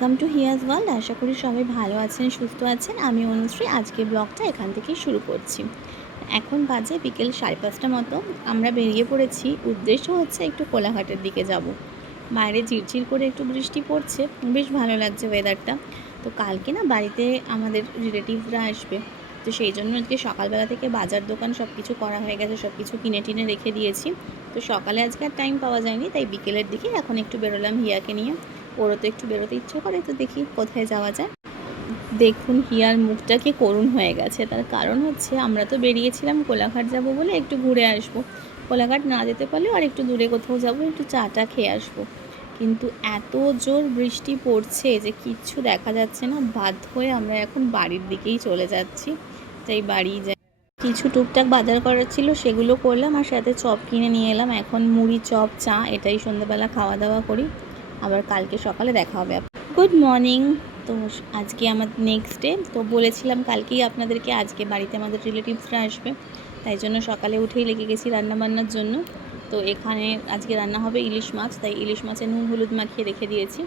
Hiyaz world আশা করি সবাই ভালো আছেন, সুস্থ আছেন। আমি অনুশ্রী। আজকে ব্লগটা এখান থেকেই শুরু করছি। এখন বাজে বিকেল সাড়ে পাঁচটা মতো। আমরা বেরিয়ে পড়েছি। উদ্দেশ্য হচ্ছে একটু কোলাঘাটের দিকে যাব। বাইরে ঝিরঝির করে একটু বৃষ্টি পড়ছে। বেশ ভালো লাগছে ওয়েদারটা তো কালকে না বাড়িতে আমাদের রিলেটিভরা আসবে। তো সেই জন্য আজকে সকালবেলা থেকে বাজার দোকান সব কিছু করা হয়ে গেছে। সব কিছু কিনে টিনে রেখে দিয়েছি। তো সকালে আজকে আর টাইম পাওয়া যায়নি। তাই বিকেলের দিকে এখন একটু বেরোলাম হিয়াকে নিয়ে। ওরও তো একটু বেরোতে ইচ্ছে করে, তো দেখি কোথায় যাওয়া যায়। দেখুন হিয়ার মুখটা কি করুণ হয়ে গেছে। তার কারণ হচ্ছে আমরা তো বেরিয়েছিলাম কোলাঘাট যাব বলে একটু ঘুরে আসব। কোলাঘাট না যেতে পারলেও আর একটু দূরে কোথাও যাব, একটু চাটা খেয়ে আসব। কিন্তু এত জোর বৃষ্টি পড়ছে যে কিচ্ছু দেখা যাচ্ছে না। বাধ্য হয়ে আমরা এখন বাড়ির দিকেই চলে যাচ্ছি। তাই বাড়ি যাই। কিছু টুকটাক বাজার করার ছিল, সেগুলো করলাম আর সাথে চপ কিনে নিয়ে এলাম। এখন মুড়ি, চপ, চা, এটাই সন্ধ্যাবেলা খাওয়া দাওয়া করি। আবার কালকে সকালে দেখা হবে। গুড মর্নিং তো আজকে আমার নেক্সট ডে তো বলেছিলাম কালকেই আপনাদেরকে আজকে বাড়িতে আমাদের রিলেটিভসরা আসবে। তাই জন্য সকালে উঠেই লেগে গেছি রান্নাবান্নার জন্য। তো এখানে আজকে রান্না হবে ইলিশ মাছ, তাই ইলিশ মাছে নুন হলুদ মাখিয়ে রেখে দিয়েছি।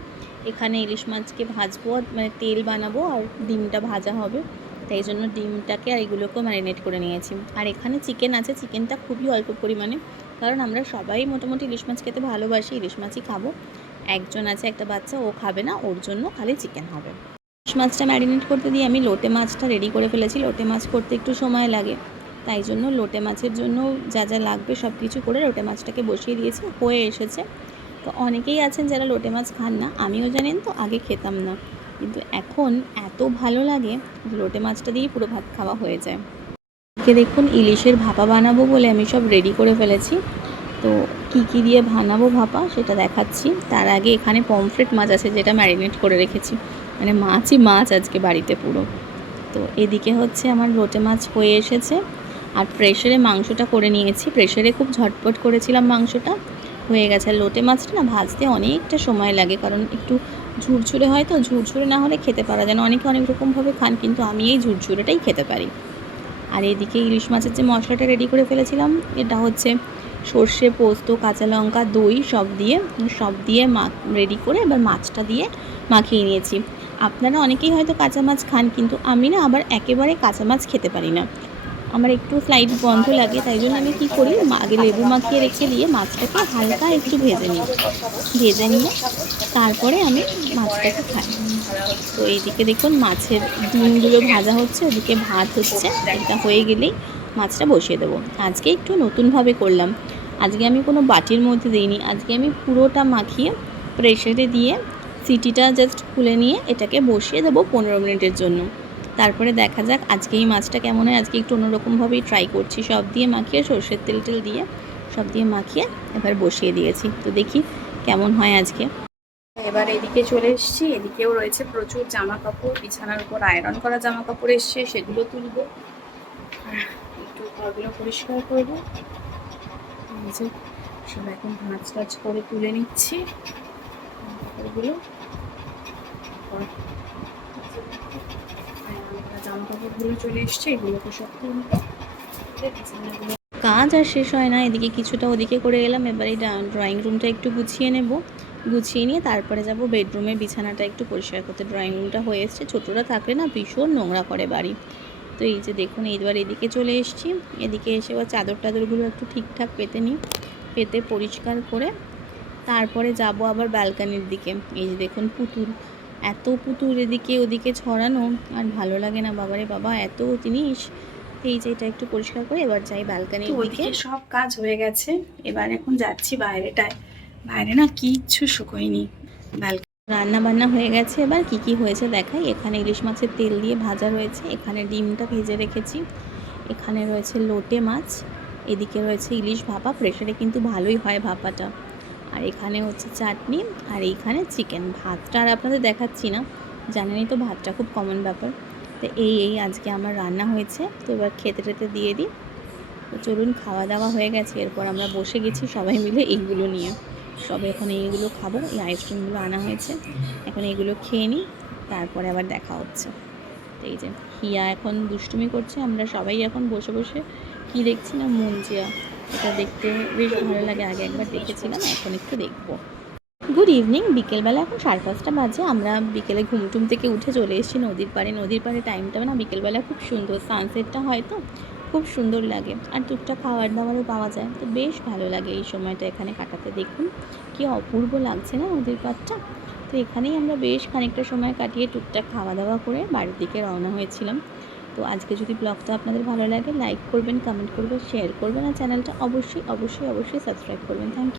এখানে ইলিশ মাছকে ভাজবো মানে তেল বানাবো আর ডিমটা ভাজা হবে। তাই জন্য ডিমটাকে আর এগুলোকেও ম্যারিনেট করে নিয়েছি। আর এখানে চিকেন আছে চিকেনটা খুবই অল্প পরিমাণে। কারণ আমরা সবাই মোটামুটি ইলিশ মাছ খেতে ভালোবাসি, ইলিশ মাছই খাব। একজন আছে, একটা বাচ্চা, ও খাবে না, ওর জন্য খালি চিকেন হবে। ইলিশ মাছটা ম্যারিনেট করতে দিয়ে আমি লোটে মাছটা রেডি করে ফেলেছি। লোটে মাছ করতে একটু সময় লাগে। তাই জন্য লোটে মাছের জন্য যা যা লাগবে সব কিছু করে লোটে মাছটাকে বসিয়ে দিয়েছি, হয়ে এসেছে। তো অনেকেই আছেন যারা লোটে মাছ খান না, আমিও জানেন তো, আগে খেতাম না। কিন্তু এখন এত ভালো লাগে লোটে মাছটা দিয়েই পুরো ভাত খাওয়া হয়ে যায়। কে দেখুন ইলিশের ভাপা বানাবো বলে আমি সব রেডি করে ফেলেছি। তো কি কি দিয়ে বানাবো ভাপা সেটা দেখাচ্ছি। তার আগে এখানে পমফ্রেট মাছ আছে যেটা ম্যারিনেট করে রেখেছি। মানে মাছই মাছ আজকে বাড়িতে পুরো। তো এদিকে হচ্ছে আমার লোটে মাছ হয়ে এসেছে। আর প্রেশারে মাংসটা করে নিয়েছি। প্রেশারে খুব ঝটপট করেছিলাম মাংসটা। হয়ে গেছে। লোটে মাছটা না ভাজতে অনেকটা সময় লাগে। কারণ একটু ঝুরঝুরে হয় তো, ঝুরঝুরে না হলে খেতে পারা যায় না। অনেকে অনেক রকমভাবে খান, কিন্তু আমি এই ঝুরঝুরেটাই খেতে পারি। আর এদিকে ইলিশ মাছের যে মশলাটা রেডি করে ফেলেছিলাম, এটা হচ্ছে সর্ষে, পোস্ত, কাঁচা লঙ্কা, দই সব দিয়ে সব দিয়ে মা রেডি করে এবার মাছটা দিয়ে মাখিয়ে নিয়েছি। আপনারা অনেকেই হয়তো কাঁচা মাছ খান, কিন্তু আমি না আবার একেবারে কাঁচা মাছ খেতে পারি না। আমার একটু স্লাইড গন্ধ লাগে, তাই জন্য আমি কী করি আগে লেবু মাখিয়ে রেখে দিয়ে মাছটাকে হালকা একটু ভেজে নিই। ভেজে নিয়ে তারপরে আমি মাছটাকে খাই। তো এইদিকে দেখুন মাছের ডিমগুলো ভাজা হচ্ছে, ওদিকে ভাত হচ্ছে, এটা হয়ে গেলেই মাছটা বসিয়ে দেবো। আজকে একটু নতুনভাবে করলাম। আজকে আমি কোনো বাটির মধ্যে দিইনি, আজকে আমি পুরোটা মাখিয়ে প্রেশারে দিয়ে, সিটিটা জাস্ট খুলে নিয়ে এটাকে বসিয়ে দেবো পনেরো মিনিটের জন্য। তারপরে দেখা যাক আজকে এই মাছটা কেমন হয়। আজকে একটু অন্যরকমভাবেই ট্রাই করছি। সব দিয়ে মাখিয়ে, সর্ষের তেল টেল দিয়ে সব দিয়ে মাখিয়ে এবার বসিয়ে দিয়েছি। তো দেখি কেমন হয় আজকে। এবার এদিকে চলে এসেছি। এদিকেও রয়েছে প্রচুর জামা কাপড় বিছানার উপর আয়রন করা জামা কাপড় এসছে। সেগুলো তুলবো। একটু ঘরগুলো পরিষ্কার করব। সব এখন ভাঁজ টাজ করে তুলে নিচ্ছি কাপড়গুলো কাপড়গুলো চলে এসছে এগুলোকে সব কাজ আর শেষ হয় না, এদিকে কিছুটা ওদিকে করে এলাম, এবার এই ড্রয়িং রুমটা একটু গুছিয়ে নেব। গুছিয়ে নিয়ে তারপরে যাব বেডরুমের বিছানাটা একটু পরিষ্কার করতে। ড্রয়িং রুমটা হয়ে এসছে, ছোটোরা থাকলে না ভীষণ নোংরা করে বাড়ি। তো এই যে দেখুন, এইবার এদিকে চলে এসেছি। এদিকে এসে এবার চাদর টাদরগুলো একটু ঠিকঠাক পেতে নিই, পেতে পরিষ্কার করে। তারপরে যাব আবার ব্যালকানির দিকে। এই যে দেখুন পুতুল। এত পুতুল এদিকে ওদিকে ছড়ানো আর ভালো লাগে না বাবারে বাবা এত জিনিস। এই যে এটা একটু পরিষ্কার করে এবার যাই ব্যালকানির দিকে। সব কাজ হয়ে গেছে এবার এখন যাচ্ছি বাইরেটায়। বাইরে না কিচ্ছু শুকোয়নি। রান্না বান্না হয়ে গেছে এবার কি কি হয়েছে দেখাই। এখানে ইলিশ মাছের তেল দিয়ে ভাজা রয়েছে এখানে ডিমটা ভেজে রেখেছি। এখানে রয়েছে লোটে মাছ এদিকে রয়েছে ইলিশ ভাপা প্রেশারে কিন্তু ভালোই হয় ভাপাটা। আর এখানে হচ্ছে চাটনি আর এইখানে চিকেন ভাতটা আর আপনাদের দেখাচ্ছি না, জানেনই তো ভাতটা খুব কমন ব্যাপার। তো এই এই আজকে আমার রান্না হয়েছে, তো এবার খেতে টেতে দিয়ে দিই। তো চলুন খাওয়া দাওয়া হয়ে গেছে, এরপর আমরা বসে গেছি সবাই মিলে এইগুলো নিয়ে। সবাই এখন এইগুলো খাব, এই আইসক্রিমগুলো আনা হয়েছে। এখন এগুলো খেয়ে নিই, তারপরে আবার দেখা হচ্ছে। তো এই যে, হিয়া এখন দুষ্টুমি করছে, আমরা সবাই এখন বসে বসে কি দেখছি না মঞ্জিয়া এটা দেখতে বেশ ভালো লাগে। আগে একবার দেখেছিলাম, এখন একটু দেখব। গুড ইভিনিং বিকেলবেলা এখন সাড়ে পাঁচটা বাজে। আমরা বিকেলে ঘুমটুম থেকে উঠে চলে এসেছি নদীর পাড়ে। নদীর পাড়ে টাইমটা না বিকেলবেলা খুব সুন্দর। সানসেটটা হয় তো, খুব সুন্দর লাগে। আর টুকটাক খাবার দাবারও পাওয়া যায়। তো বেশ ভালো লাগে এই সময়টা এখানে কাটাতে। দেখুন, কি অপূর্ব লাগছে না নদীর পাড়টা। তো এখানেই আমরা বেশ খানিকটা সময় কাটিয়ে টুকটাক খাওয়া দাওয়া করে বাড়ির দিকে রওনা হয়েছিলাম। তো আজকে যদি ব্লগটা আপনাদের ভালো লাগে লাইক করবেন কমেন্ট করবেন শেয়ার করবেন আর চ্যানেলটা অবশ্যই অবশ্যই অবশ্যই সাবস্ক্রাইব করবেন। Thank you